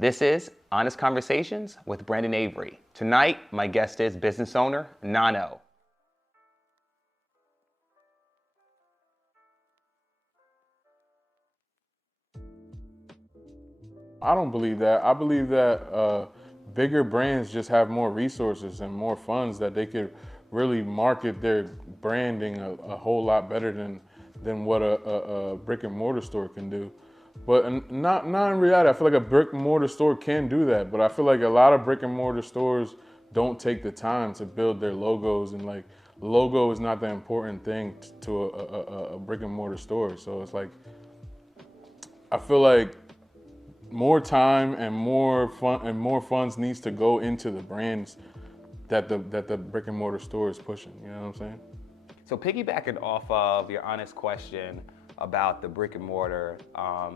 This is Honest Conversations with Brandon Avery. Tonight, my guest is business owner, Nano. I don't believe that. I believe that bigger brands just have more resources and more funds that they could really market their branding a whole lot better than what a brick and mortar store can do. But not in reality. I feel like a brick and mortar store can do that, but I feel like a lot of brick and mortar stores don't take the time to build their logos, and like logo is not the important thing to a brick and mortar store. So it's like, I feel like more time and more funds needs to go into the brands that the brick and mortar store is pushing. You know what I'm saying? So piggybacking off of your honest question about the brick and mortar,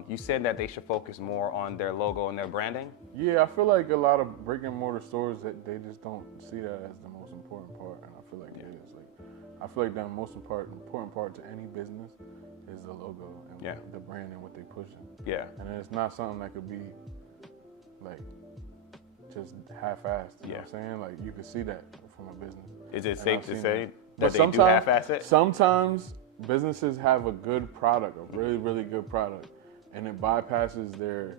you said that they should focus more on their logo and their branding? Yeah, I feel like a lot of brick and mortar stores, that they just don't see that as the most important part, and I feel like it is. Like, I feel like the most important part to any business is the logo and the brand and what they pushing. Yeah. And it's not something that could be like just half-assed. You know what I'm saying? Like, you could see that from a business. Is it safe to say that they do half-ass it? Sometimes businesses have a good product, a really, really good product, and it bypasses their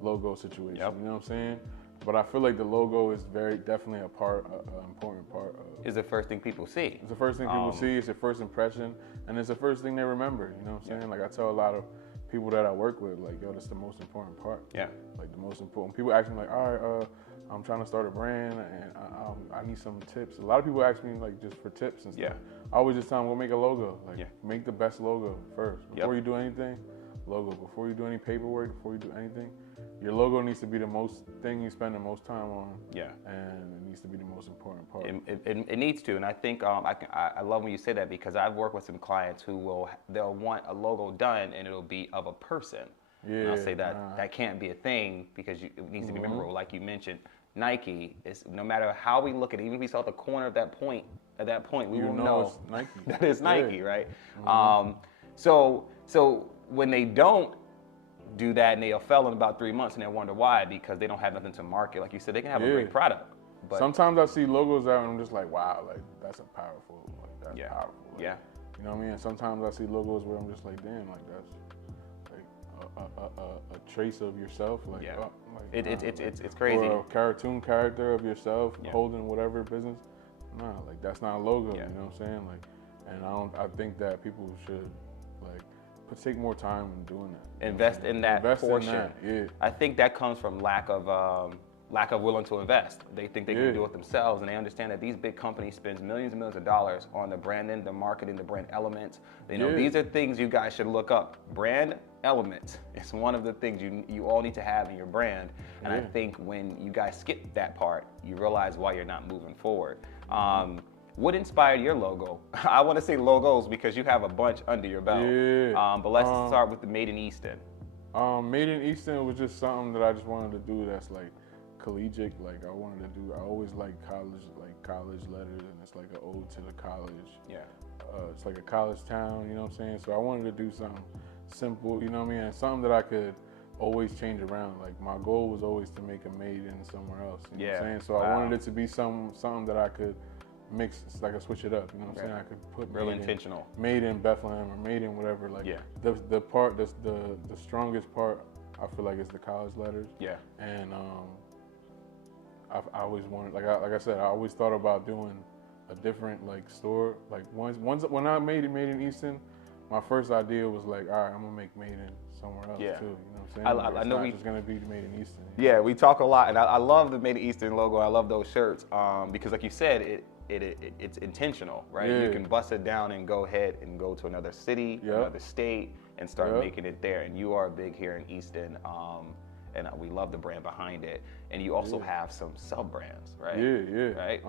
logo situation. Yep. You know what I'm saying? But I feel like the logo is definitely an important part of. It's the first thing people see. It's the first thing people see. It's your first impression, and it's the first thing they remember. You know what I'm saying? Like, I tell a lot of people that I work with, like, yo, that's the most important part. Yeah. Like, the most important. People ask me like, all right, I'm trying to start a brand, and I need some tips. A lot of people ask me like just for tips and stuff. Yeah. I always just tell them, we'll make a logo. Like, make the best logo first before you do anything. Logo before you do any paperwork, before you do anything. Your logo needs to be the most thing you spend the most time on. Yeah. And it needs to be the most important part. It needs to, and I think I love when you say that, because I've worked with some clients who they'll want a logo done and it'll be of a person. Yeah. And I'll say that can't be a thing, because it needs to be memorable. Like you mentioned, Nike is, no matter how we look at it, even if we saw the corner of that point, we will know it's Nike. that it's Nike, right? So when they don't do that and they'll fail in about 3 months and they wonder why, because they don't have nothing to market. Like you said, they can have a great product. But sometimes I see logos out and I'm just like, wow, like that's powerful. Like, that's powerful. Like, you know what I mean? And sometimes I see logos where I'm just like, damn, like that's like a trace of yourself. Like, it's crazy. Or a cartoon character of yourself holding whatever business. Nah, like that's not a logo. You know what I'm saying? Like, and I think that people should like take more time in doing that. Invest in that portion. In that, I think that comes from lack of willing to invest. They think they can do it themselves, and they understand that these big companies spend millions and millions of dollars on the branding, the marketing, the brand elements. They know these are things you guys should look up. Brand elements is one of the things you all need to have in your brand. And I think when you guys skip that part, you realize why you're not moving forward. What inspired your logo? I want to say logos because you have a bunch under your belt. But let's start with the Made in Easton. Made in Easton was just something that I just wanted to do that's like collegiate. Like, I always liked college letters, and it's like an ode to the college. Yeah. It's like a college town, you know what I'm saying? So I wanted to do something simple, you know what I mean? And something that I could always change around. Like, my goal was always to make a Made in somewhere else. You know what I'm saying? So I wanted it to be something that I could mix, so I could switch it up. You know what I'm saying? I could put real intentional. Made in Bethlehem or Made in whatever. Like, the part that's the strongest part, I feel like, is the college letters. Yeah. And I always wanted, like I said, I always thought about doing a different like store. Like, when I made in Easton, my first idea was like, all right, I'm gonna make Made in somewhere else too. You know what I'm saying? I know it's gonna be Made in Easton. Yeah, we talk a lot, and I love the Made in Easton logo. I love those shirts because, like you said, it's intentional, right? You can bust it down and go ahead and go to another city, another state, and start making it there. And you are big here in Easton, and we love the brand behind it. And you also have some sub brands, right? Right.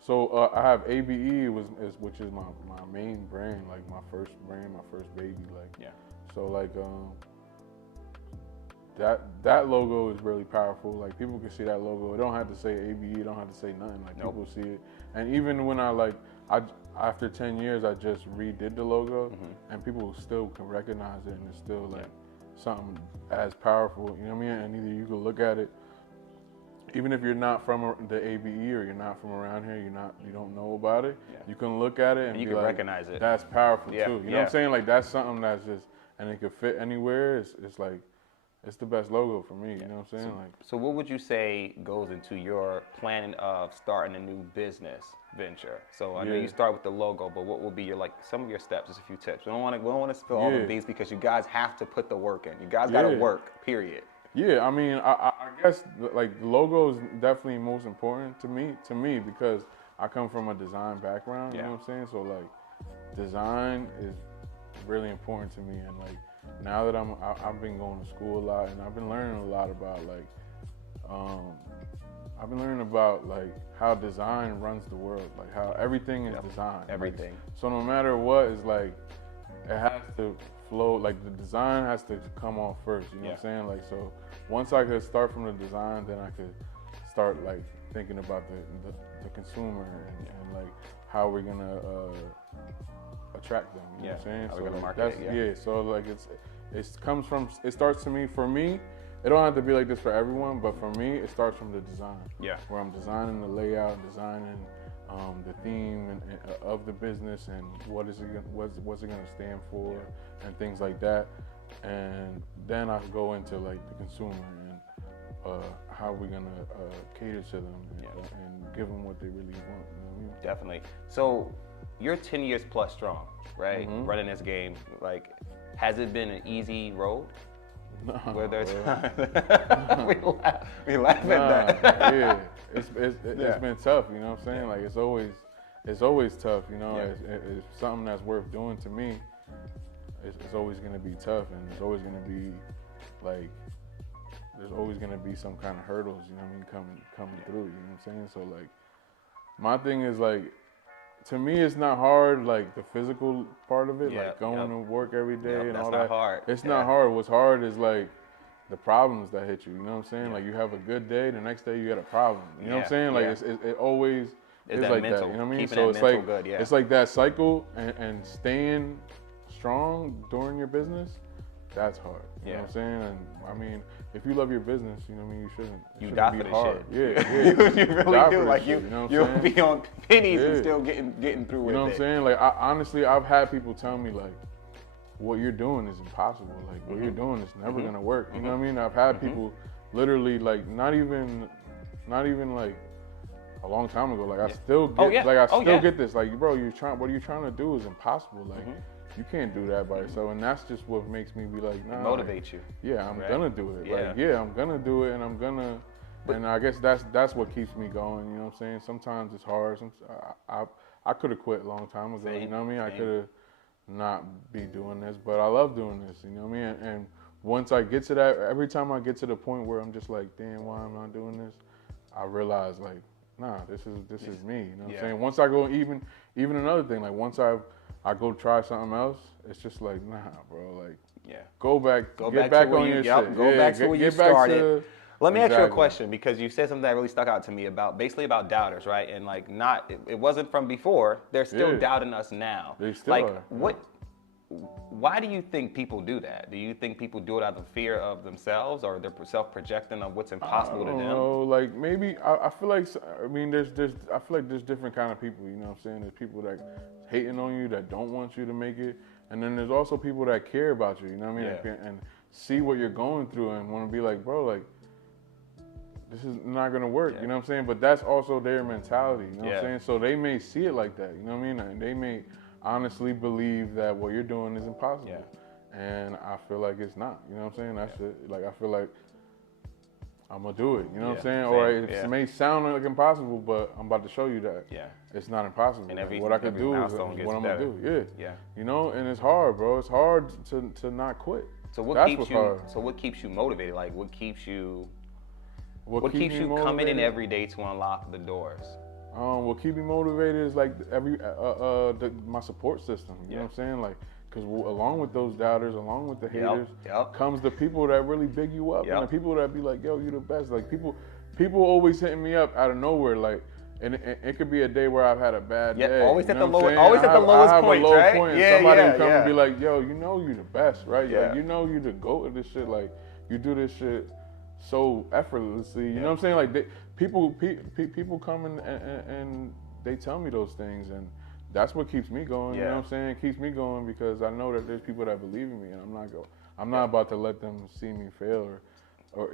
So I have ABE, which is my main brand, like my first brand, my first baby, like. So like that logo is really powerful. Like, people can see that logo. It don't have to say ABE. It don't have to say nothing. Like, people see it. And even when after 10 years, I just redid the logo, and people still can recognize it, and it's still like something as powerful. You know what I mean? And either you can look at it. Even if you're not from the ABE or you're not from around here, you don't know about it. Yeah. You can look at it and you be can like, recognize it. That's powerful too. You know what I'm saying? Like that's something that's just, and it could fit anywhere. It's like, it's the best logo for me. You know what I'm saying? So what would you say goes into your planning of starting a new business venture? So I know you start with the logo, but what will be your some of your steps? Just a few tips. We don't want to spill all of these because you guys have to put the work in. You guys got to work. Period. Yeah, I mean, I guess like the logo is definitely most important to me because I come from a design background. You know what I'm saying? So like, design is really important to me, and like now that I've been going to school a lot, and I've been learning a lot about like how design runs the world, like how everything is designed. Everything. Like, so no matter what, is like it has to flow, like the design has to come off first, you know what I'm saying? Like, so once I could start from the design, then I could start like thinking about the consumer and like how we're gonna attract them, you know what I'm saying? How so we're gonna like, market it, so like it starts to me, for me, it don't have to be like this for everyone, but for me, it starts from the design. Yeah. Where I'm designing the layout, designing the theme of the business, and what's it going to stand for, and things like that. And then I go into like the consumer and how we're going to cater to them and give them what they really want. You know what I mean? Definitely. So you're 10 years plus strong, right? Mm-hmm. Running this game. Like, has it been an easy road? No, where there's we laugh at that. Yeah, it's been tough. You know what I'm saying? Like it's always tough. You know, it's something that's worth doing to me. It's always gonna be tough, and it's always gonna be like there's always gonna be some kind of hurdles. You know what I mean? Coming through. You know what I'm saying? So like my thing is like, to me, it's not hard, like the physical part of it, like going to work every day and all that. That's not hard. It's not hard. What's hard is like the problems that hit you. You know what I'm saying? Like you have a good day, the next day you got a problem. You know what I'm saying? Like it always is like mental. that. You know what I mean? Keeping so it's like good, it's like that cycle, and staying strong during your business. That's hard. You know what I'm saying? And I mean, if you love your business, you know what I mean, you shouldn't. You die for be this hard. shit. Yeah. You really do. Like you know you'll be on pennies and still getting through with it. You know what I'm saying? Like honestly, I've had people tell me like, what you're doing is impossible. Like what you're doing is never gonna work. You know what I mean? I've had people literally like not even like a long time ago. Like I still get get this. Like bro, what you're trying to do is impossible. Like. You can't do that by yourself, and that's just what makes me be like, nah. Motivate you. Yeah, I'm gonna do it. I'm gonna do it, and I'm gonna. And I guess that's what keeps me going. You know what I'm saying? Sometimes it's hard. I could have quit a long time ago. You know what I mean? I could have not be doing this, but I love doing this. You know what I mean? And once I get to that, every time I get to the point where I'm just like, damn, why am I doing this? I realize like, nah, this is me. You know what I'm saying? Once I go even another thing, like once I go try something else, it's just like, nah, bro, like, get back on your shit. Go back to where you started. Let me ask you a question, because you said something that really stuck out to me about doubters, right? And like it wasn't from before, they're still doubting us now. They still are. Why do you think people do that? Do you think people do it out of fear of themselves, or they're self-projecting of what's impossible to them? No, like maybe I feel like I feel like there's different kind of people. You know what I'm saying? There's people that hating on you, that don't want you to make it, and then there's also people that care about you. You know what I mean? And see what you're going through and want to be like, bro, like this is not gonna work. You know what I'm saying? But that's also their mentality. You know what I'm saying? So they may see it like that. You know what I mean? And they may honestly believe that what you're doing is impossible. And I feel like it's not. You know what I'm saying? That's it. Like I feel like I'm gonna do it. You know what I'm saying? Or it may sound like impossible, but I'm about to show you that it's not impossible. And what I can do is what I'm gonna do. Yeah. You know, and it's hard, bro. It's hard to not quit. So what keeps you motivated? Like what keeps you coming in every day to unlock the doors? What keep me motivated is like my support system. You know what I'm saying? Like, because along with those doubters, along with the haters, comes the people that really big you up, and the people that be like, "Yo, you the best." Like people always hitting me up out of nowhere, like. And it could be a day where I've had a bad day. Always at the lowest point, right? And somebody will come and be like, yo, you know you the best, right? Like, you know you the GOAT of this shit. Like, you do this shit so effortlessly. You know what I'm saying? Like people come and they tell me those things, and that's what keeps me going. You know what I'm saying? It keeps me going because I know that there's people that believe in me, and I'm not about to let them see me fail or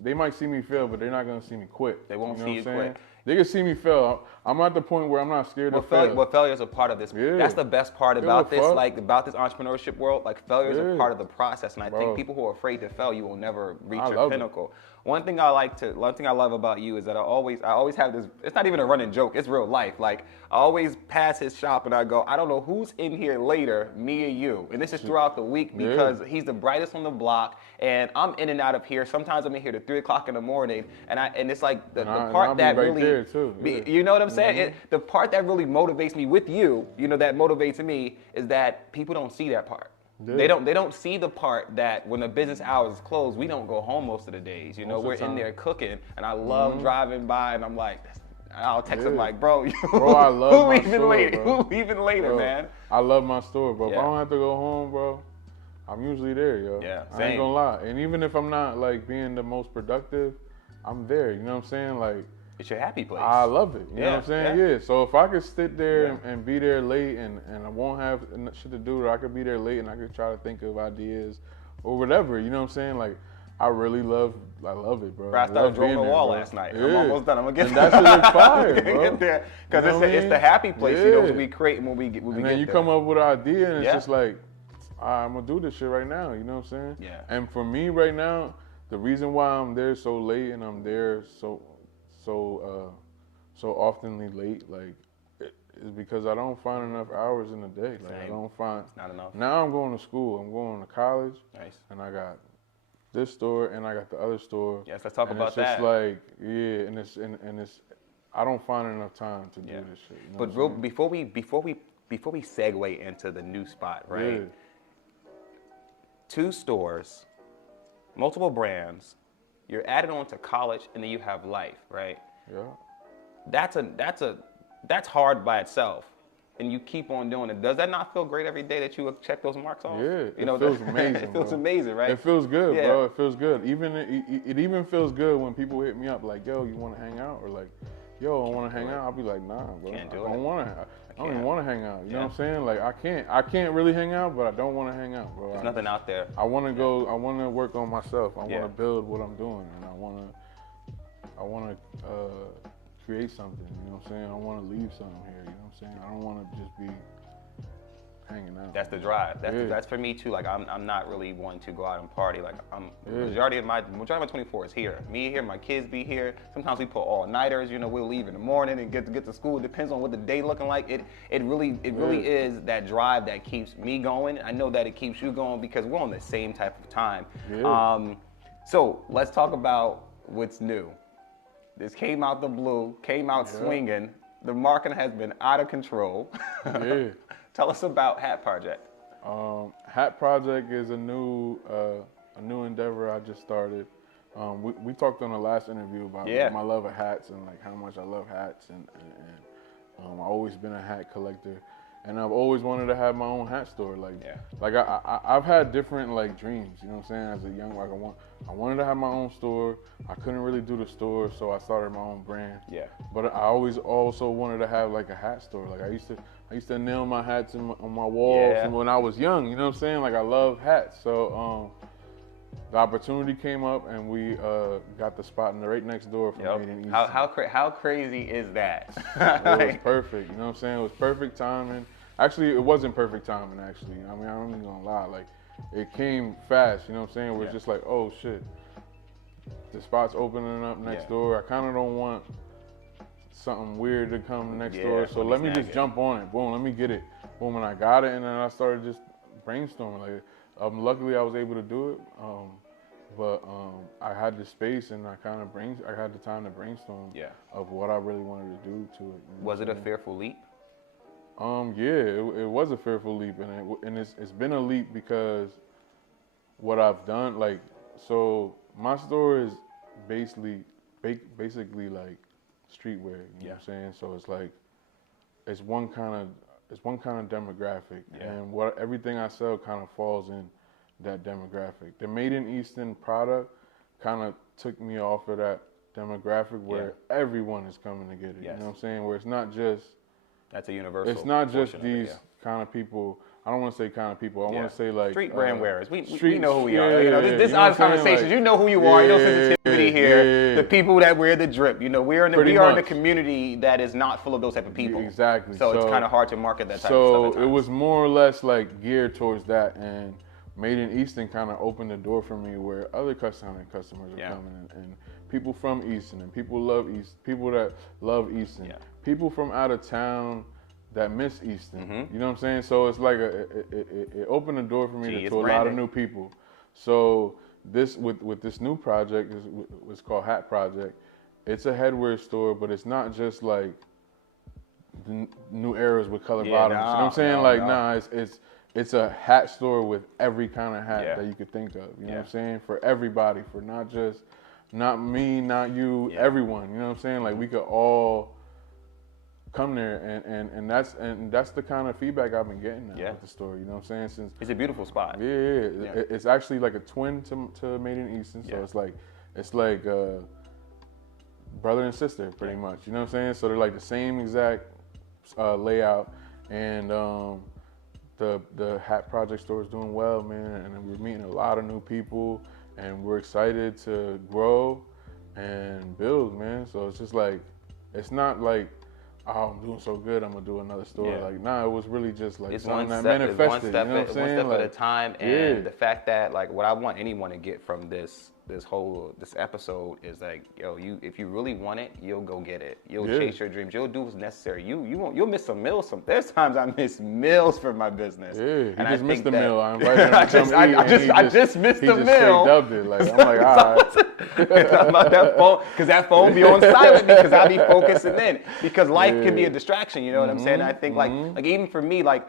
they might see me fail, but they're not gonna see me quit. They won't see you quit. They can see me fail. I'm at the point where I'm not scared to fail. Well, failure is a part of this. Yeah. That's the best part about this, like about this entrepreneurship world. Like failure is a part of the process, and I think people who are afraid to fail, you will never reach your pinnacle. One thing I love about you is that I always have this. It's not even a running joke. It's real life. Like I always pass his shop and I go, I don't know who's in here later, me or you. And this is throughout the week because he's the brightest on the block, and I'm in and out of here. Sometimes I'm in here to 3 o'clock in the morning, and it's like the part that really, you know what I'm saying? The part that really motivates me with you, that motivates me is that people don't see that part. They don't see the part that when the business hours is closed, we don't go home most of the days. We're in there cooking, and I love driving by, and I'm like, I'll text him like, bro, I love my store, who leaving later, man? I love my store, bro. If I don't have to go home, bro, I'm usually there, yo. Yeah, I ain't gonna lie. And even if I'm not like being the most productive, I'm there. You know what I'm saying? Like, it's your happy place. I love it. You know what I'm saying? Yeah. So if I could sit there and be there late and I won't have shit to do, or I could be there late and I could try to think of ideas or whatever. You know what I'm saying? Like, I love it, bro. I started drawing the wall last night. I'm almost done. I'm gonna get and that shit is fire, bro. Get there because it's the happy place. When we create and when we get. And then you come up with an idea and it's just like, I'm gonna do this shit right now. You know what I'm saying? Yeah. And for me right now, the reason why I'm there so late and I'm there so oftenly late, like, is because I don't find enough hours in the day. Like, I don't find. It's not enough. Now I'm going to school. I'm going to college. Nice. And I got this store and I got the other store. Yes, let's talk about that. It's just like, and it's. I don't find enough time to do this shit. You know but before we segue into the new spot, right? Yeah. 2 stores, multiple brands. You're added on to college, and then you have life, right? Yeah. That's hard by itself, and you keep on doing it. Does that not feel great every day that you check those marks off? Yeah, it feels amazing. It feels amazing, right? It feels good, bro. It feels good. It even feels good when people hit me up like, "Yo, you want to hang out?" Or like, "Yo, I want to hang out." I'll be like, "Nah, bro. I don't even want to hang out." You know what I'm saying? Like, I can't really hang out, but I don't want to hang out, bro. There's nothing out there. I want to go. I want to work on myself. I want to build what I'm doing, and I want to create something. You know what I'm saying? I want to leave something here. You know what I'm saying? I don't want to just be hanging out. That's the drive. That's for me too. Like, I'm not really one to go out and party. Like, majority of my 24 is here. Me here, my kids be here. Sometimes we pull all-nighters. We'll leave in the morning and get to school. It depends on what the day looking like. It really is that drive that keeps me going. I know that it keeps you going because we're on the same type of time. So let's talk about what's new. This came out the blue, came out swinging. The marketing has been out of control. Tell us about Hat Project. Hat Project is a new endeavor I just started. We talked on the last interview about my love of hats and like how much I love hats and I've always been a hat collector. And I've always wanted to have my own hat store. Like I've had different like dreams, you know what I'm saying? As a young, like I wanted to have my own store. I couldn't really do the store, so I started my own brand. But I always also wanted to have like a hat store. Like I used to nail my hats on my walls when I was young, you know what I'm saying? Like I love hats. So the opportunity came up and we got the spot right next door from Made in Easton. How crazy is that? It was perfect, you know what I'm saying? It was perfect timing. Actually, it wasn't perfect timing, actually. I mean, I'm not even gonna lie. Like, it came fast, you know what I'm saying? It was just like, oh shit, the spot's opening up next door. I kind of don't want something weird to come next door, so let me just jump on it. Boom, let me get it. Boom, and I got it, and then I started just brainstorming. Like, luckily I was able to do it, but I had the space and I had the time to brainstorm of what I really wanted to do to it. You know was it a fearful leap? It was a fearful leap, and it's been a leap because what I've done, like, so my store is basically like streetwear, you know what I'm saying? So it's like it's one kind of demographic, and everything I sell kind of falls in that demographic. The Made in Easton product kind of took me off of that demographic where everyone is coming to get it. Yes. You know what I'm saying? Where it's not just that's a universal. It's not just these it, kind of people. I don't want to say kind of people. I want to say like street brand wearers. We street, know who we are. Yeah, you know, this you honest conversations. Like, you know who you are. No sensitivity here. Yeah. The people that wear the drip. You know, we are in the community that is not full of those type of people. Exactly. So it's kind of hard to market that type of stuff. So it was more or less like geared towards that, and Made in Easton kind of opened the door for me where other customers are coming in, and people from Easton, and people that love Easton, people from out of town that miss Easton. You know what I'm saying? So it's like it opened the door for me to a lot of new people. So this with this new project it's called Hat Project. It's a headwear store, but it's not just like the new eras with color bottoms. You know what I'm saying? It's a hat store with every kind of hat that you could think of. You know what I'm saying? For everybody, for not me, not you, everyone. You know what I'm saying? Like we could all come there, and that's the kind of feedback I've been getting now with the store. You know what I'm saying? It's a beautiful spot. It's actually like a twin to Made in Easton. So it's like brother and sister pretty much. You know what I'm saying? So they're like the same exact layout, and the Hat Project store is doing well, man, and we're meeting a lot of new people, and we're excited to grow and build, man. So it's just like, it's not like, oh, I'm doing so good, I'm gonna do another store. Like, nah, it was really just like it's something that manifested. manifested. You know what I'm saying? One step at a time, and the fact that like what I want anyone to get from this episode is like, yo, if you really want it, you'll go get it. You'll chase your dreams. You'll do what's necessary. You'll miss some meals. There's times I miss meals for my business. Yeah, and I just missed the meal. I invited him to come eat, I just missed the meal. He just straight dubbed it. Like, I'm like, all right. I'm about that phone, because that phone be on silent because I be focusing in. Because life can be a distraction, you know what I'm saying? I think like even for me, like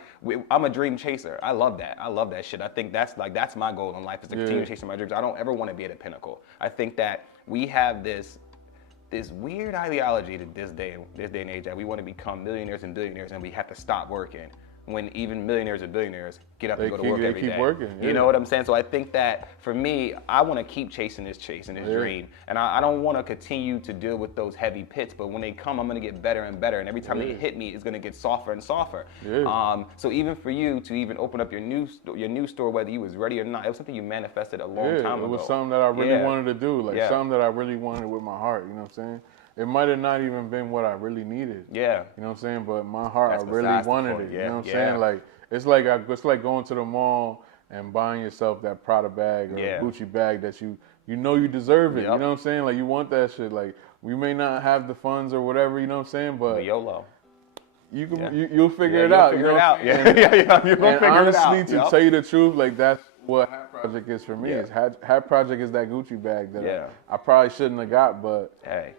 I'm a dream chaser. I love that. I love that shit. I think that's my goal in life is to continue chasing my dreams. I don't ever want to be at a pinnacle. I think that we have this weird ideology to this day and age that we want to become millionaires and billionaires and we have to stop working. When even millionaires and billionaires get up and go to work every day. Keep working. You know what I'm saying? So I think that for me, I want to keep chasing this dream. And I don't want to continue to deal with those heavy pits, but when they come, I'm going to get better and better. And every time they hit me, it's going to get softer and softer. So even for you to even open up your new store, whether you was ready or not, it was something you manifested a long time ago. It was something that I really wanted to do, like something that I really wanted with my heart, you know what I'm saying? It might have not even been what I really needed. Yeah. You know what I'm saying? But my heart, I really wanted it. You know what I'm saying? Like it's like going to the mall and buying yourself that Prada bag or a Gucci bag that you know you deserve it. You know what I'm saying? Like you want that shit. Like we may not have the funds or whatever, you know what I'm saying? But YOLO. You can you'll figure it out. You'll figure it out. You're gonna figure it out. Honestly, to tell you the truth, like that's what Hat Project is for me. Is Hat Project is that Gucci bag that I probably shouldn't have got, but hey.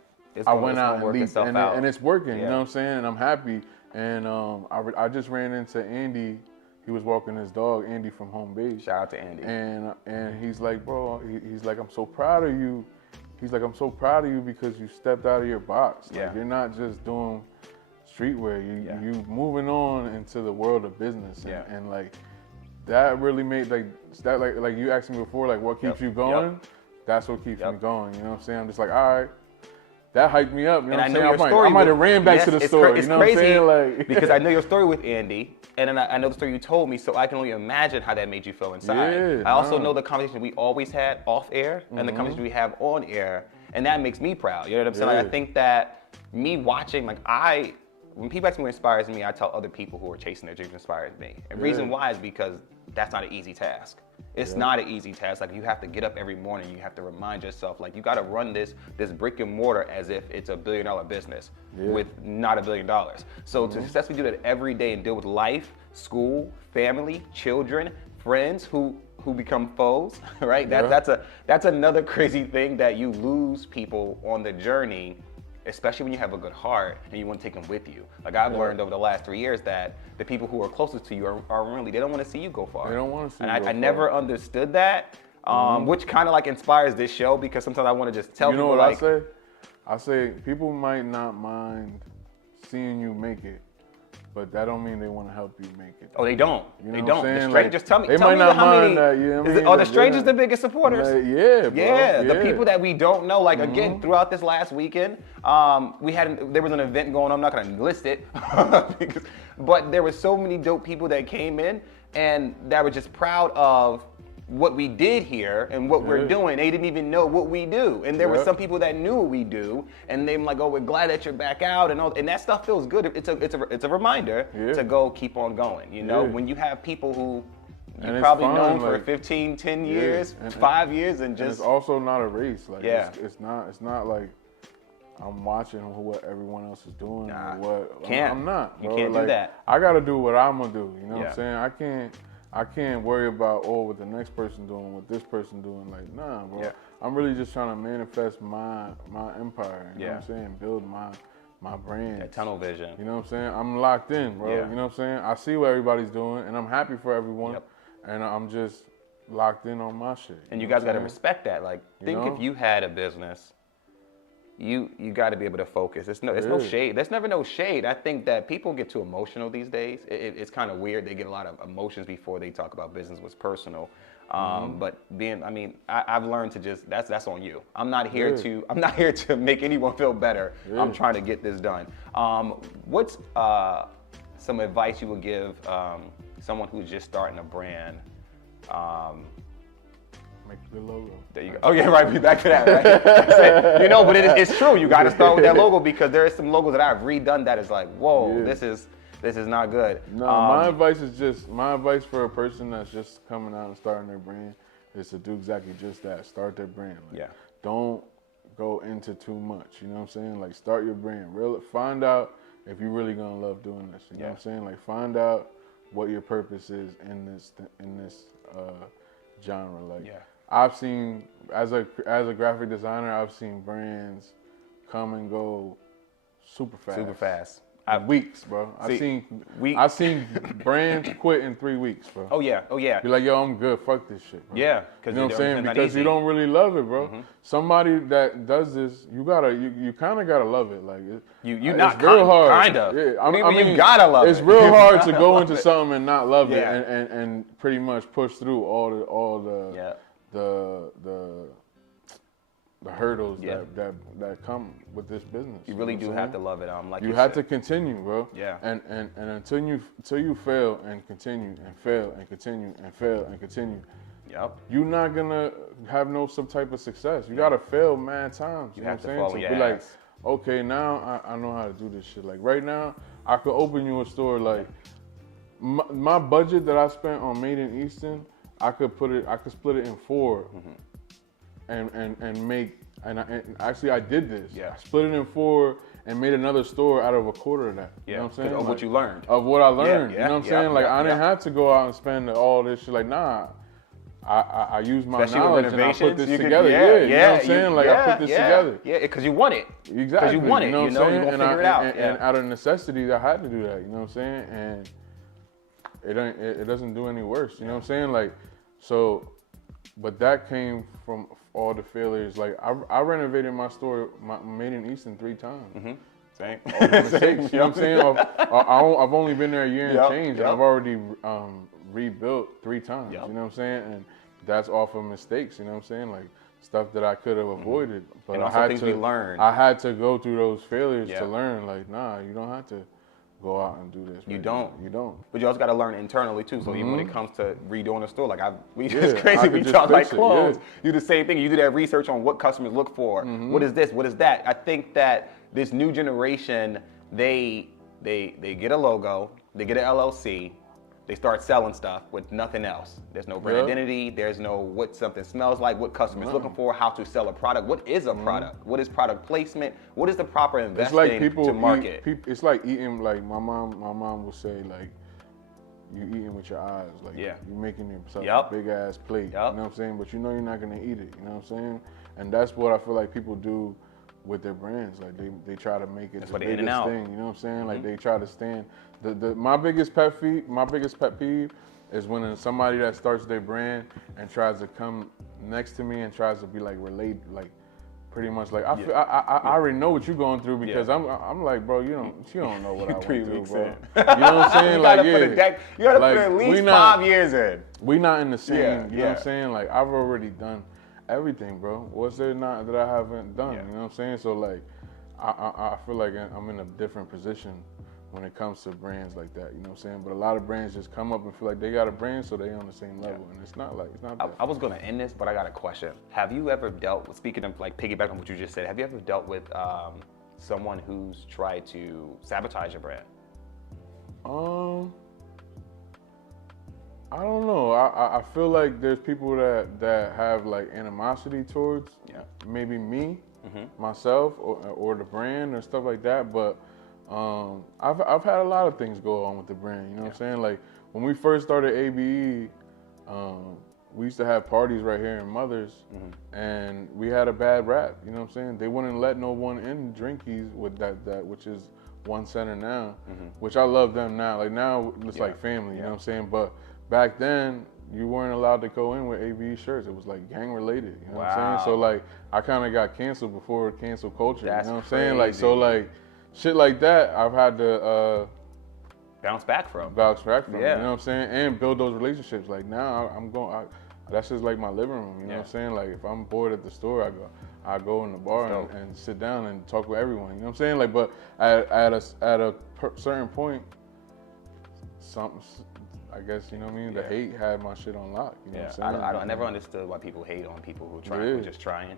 I went out and leaped, and it's working. You know what I'm saying? And I'm happy. And I just ran into Andy. He was walking his dog, Andy from Home Base. Shout out to Andy. And he's like, bro, he's like, I'm so proud of you. He's like, I'm so proud of you because you stepped out of your box. Like you're not just doing streetwear. You moving on into the world of business. And like that really made like you asked me before, like what keeps you going? That's what keeps me going. You know what I'm saying? I'm just like, all right. That hyped me up. You know what I'm saying? I might have ran back to the store. You know what I'm saying? Like, because I know your story with Andy, and then I know the story you told me, so I can only imagine how that made you feel inside. I also know the conversation we always had off air and the conversation we have on air, and that makes me proud. You know what I'm saying? Like, I think that me watching, when people ask me what inspires me, I tell other people who are chasing their dreams inspires me. And the reason why is because that's not an easy task. It's not an easy task. Like you have to get up every morning. You have to remind yourself, like you got to run this brick and mortar as if it's $1 billion business with not $1 billion. So to successfully do that every day and deal with life, school, family, children, friends who become foes, right? That's another crazy thing that you lose people on the journey, especially when you have a good heart and you want to take them with you. Like I've learned over the last 3 years that the people who are closest to you are really, they don't want to see you go far. They don't want to see you go far. I never understood that, which kind of like inspires this show because sometimes I want to just tell people like. I say people might not mind seeing you make it, but that don't mean they want to help you make it. Oh, they don't. You know they what don't. I'm saying? The strangers, tell me. They Tell might me not how many. mind that. You know what I mean? Are the strangers the biggest supporters? Yeah, bro. Yeah, the people that we don't know. Like again, throughout this last weekend, there was an event going on. I'm not gonna list it, but there were so many dope people that came in and that were just proud of what we did here and what we're doing. They didn't even know what we do. And there were some people that knew what we do, and they were like, oh, we're glad that you're back out, and all, and that stuff feels good. It's a reminder to go keep on going. You know, when you have people who you probably known for 15, 10 years, 5 years, and just. And it's also not a race. Like, it's not like I'm watching what everyone else is doing or what. Can't. I'm not. Bro. You can't do that. I got to do what I'm going to do. You know what I'm saying? I can't worry about, what the next person doing, what this person doing. Like, nah, bro. I'm really just trying to manifest my empire. You know what I'm saying? Build my brand. That tunnel vision. You know what I'm saying? I'm locked in, bro. You know what I'm saying? I see what everybody's doing, and I'm happy for everyone. And I'm just locked in on my shit. And you guys got to respect that. Like, think if you had a business, you got to be able to focus. It's no shade. There's never no shade. I think that people get too emotional these days. It's kind of weird. They get a lot of emotions before they talk about business, what's personal. But I've learned to just that's on you. I'm not here to make anyone feel better. I'm trying to get this done. What's some advice you would give someone who's just starting a brand? Make a good logo. There you go. Oh yeah, right. Back to that, right? But it's true. You got to start with that logo because there are some logos that I've redone that is like, whoa, this is not good. No, my advice for a person that's just coming out and starting their brand is to do exactly just that. Start their brand. Like, don't go into too much. You know what I'm saying? Like, start your brand. Find out if you're really gonna love doing this. You know what I'm saying? Like, find out what your purpose is in this genre. Like, I've seen as a graphic designer, I've seen brands come and go super fast. Weeks, bro. I've seen brands quit in 3 weeks, bro. Oh yeah. You're like, yo, I'm good. Fuck this shit, bro. Yeah, you know what I'm saying? Because you don't really love it, bro. Somebody that does this, you kind of gotta love it. Like, it's real hard. Kind of. Yeah, I mean, you gotta love it. It's real hard to go into something and not love it, and pretty much push through all the hurdles that come with this business. You really do have to love it. Like you have to continue, bro. Yeah. And until you fail and continue and fail and continue and fail and continue. Yep. You're not gonna have some type of success. You gotta fail mad times. You know what I'm saying? Follow to be like, okay, now I know how to do this shit. Like right now, I could open you a store. Like my budget that I spent on Made in Easton, I could split it in 4. And make, actually I did this. I split it in 4 and made another store out of a quarter of that. You know what I'm saying? Of what you learned. Of what I learned. You know what I'm saying? Like I didn't have to go out and spend all this shit. Like, nah. I use my knowledge and I put this together. You know what I'm saying? Like I put this together. Yeah, because you want it. Exactly. Because you want it. You know what I'm saying? You're gonna figure it out. And out of necessity, I had to do that. You know what I'm saying? And it doesn't do any worse. You know what I'm saying? Like, so, but that came from all the failures. Like I renovated my store, Made in Easton 3 times. Same. You know what I'm saying? I've only been there a year and change, and I've already rebuilt 3 times. You know what I'm saying? And that's off of mistakes. You know what I'm saying? Like stuff that I could have avoided, but and also things we learned. I had to go through those failures to learn. Like, nah, you don't have to go out and do this. You don't. But you also got to learn internally too. So even when it comes to redoing a store, like it's crazy. We talk like clothes. You do the same thing. You do that research on what customers look for. What is this? What is that? I think that this new generation, they get a logo, they get an LLC, they start selling stuff with nothing else. There's no brand identity. There's no what something smells like, what customers looking for, how to sell a product. What is a product? What is product placement? What is the proper investing to market? It's like eating. Like my mom would say, like, you eating with your eyes. Like you're making yourself a big ass plate. You know what I'm saying? But you know you're not gonna eat it. You know what I'm saying? And that's what I feel like people do with their brands. Like they try to make it the biggest thing. You know what I'm saying? Like they try to stand. My biggest pet peeve is when somebody that starts their brand and tries to come next to me and tries to be like Pretty much, like I already know what you're going through because I'm like, bro, you don't know what I went through, bro. You know what I'm saying? You like, you gotta put at least 5 years in. We not in the same. You know what I'm saying? Like, I've already done everything, bro. What's there not that I haven't done? You know what I'm saying? So like, I feel like I'm in a different position when it comes to brands like that, you know what I'm saying? But a lot of brands just come up and feel like they got a brand, so they on the same level, and it's not that. I was gonna end this, but I got a question. Have you ever dealt with, speaking of like piggyback on what you just said, have you ever dealt with someone who's tried to sabotage your brand? I don't know. I feel like there's people that have like animosity towards maybe me, myself, or the brand or stuff like that, but I've had a lot of things go on with the brand, you know what I'm saying? Like, when we first started ABE, we used to have parties right here in Mothers, and we had a bad rap, you know what I'm saying? They wouldn't let no one in Drinkies with that which is One Center now, which I love them now. Like, now it's like family, you know what I'm saying? But back then, you weren't allowed to go in with ABE shirts. It was like gang related, you know what I'm saying? So like, I kind of got canceled before cancel culture, That's you know what I'm saying? Like, so like, shit like that, I've had to bounce back from, you know what I'm saying? And build those relationships. Like, now that's just like my living room, you know what I'm saying? Like, if I'm bored at the store, I go in the bar and sit down and talk with everyone, you know what I'm saying? Like, but at a certain point, I guess, you know what I mean? The hate had my shit on lock, you know what I'm saying? I never understood why people hate on people who are just trying.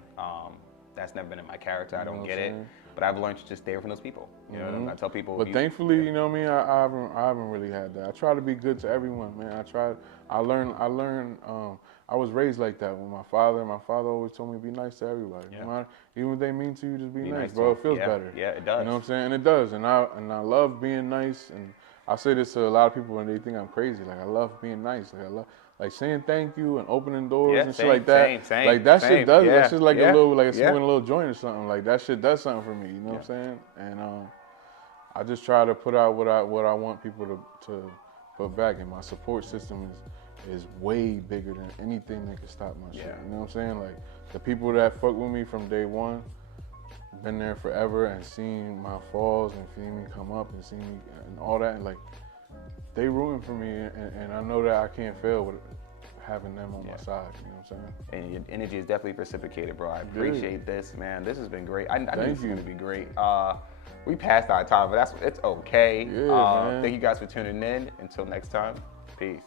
That's never been in my character. I don't get it. But I've learned to just stay away from those people. You know, I tell people. But thankfully, you know what I mean? I haven't really had that. I try to be good to everyone, man. I learned. I was raised like that with my father. My father always told me, be nice to everybody. Even if they mean to you, just be nice, bro. It feels better. Yeah, it does. You know what I'm saying? And it does. And I love being nice. And I say this to a lot of people and they think I'm crazy. Like, I love being nice. Like, I love saying thank you and opening doors and shit like that. Like, that shit does. That's just like a little, like smoking a little joint or something. Like, that shit does something for me. You know what I'm saying? And I just try to put out what I want people to put back. And my support system is way bigger than anything that can stop my shit. You know what I'm saying? Like, the people that fuck with me from day one, been there forever and seen my falls and seen me come up and seen me and all that, and like, they rooting for me, and I know that I can't fail with having them on my side, you know what I'm saying? And your energy is definitely reciprocated, bro. I appreciate this, man. This has been great. I knew this was going to be great. We passed our time, but it's okay. Man. Thank you guys for tuning in. Until next time, peace.